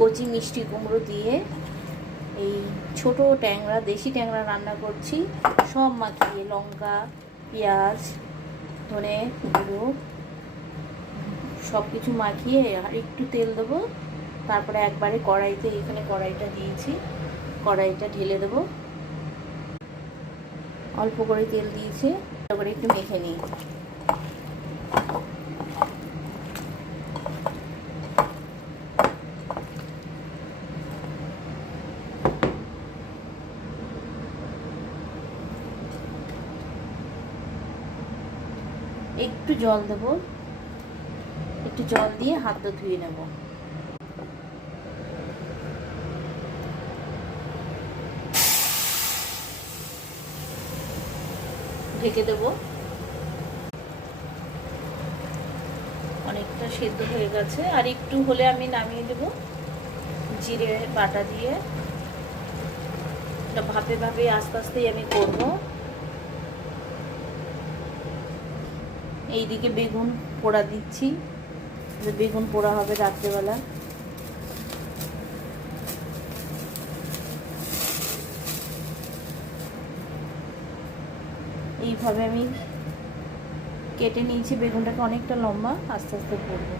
কচি মিষ্টি কুমড়ো দিয়ে এই ছোট ট্যাংরা, দেশি ট্যাংরা রান্না করছি। সব মাখিয়ে লঙ্কা, পেঁয়াজ, ধনে গুঁড়ো সব কিছু মাখিয়ে আর একটু তেল দেবো। তারপরে একবারে কড়াইতে, এখানে কড়াইটা দিয়েছি, কড়াইটা ঢেলে দেবো। অল্প করে তেল দিয়েছি, তারপরে একটু মেখে নিই। একটু জল দেব, একটু জল দিয়ে হাতটা ধুয়ে নেব। ঢেকে দেব। অনেকটা সেদ্ধ হয়ে গেছে, আর একটু হলে আমি নামিয়ে দেব। জিরে বাটা দিয়ে ভাপে ভাপে আস্তে আস্তেই আমি করব। এইদিকে বেগুন পোড়া দিচ্ছি, বেগুন পোড়া হবে রাত্রেবেলা। এইভাবে আমি কেটে নিয়েছি বেগুনটাকে, অনেকটা লম্বা, আস্তে আস্তে করবো।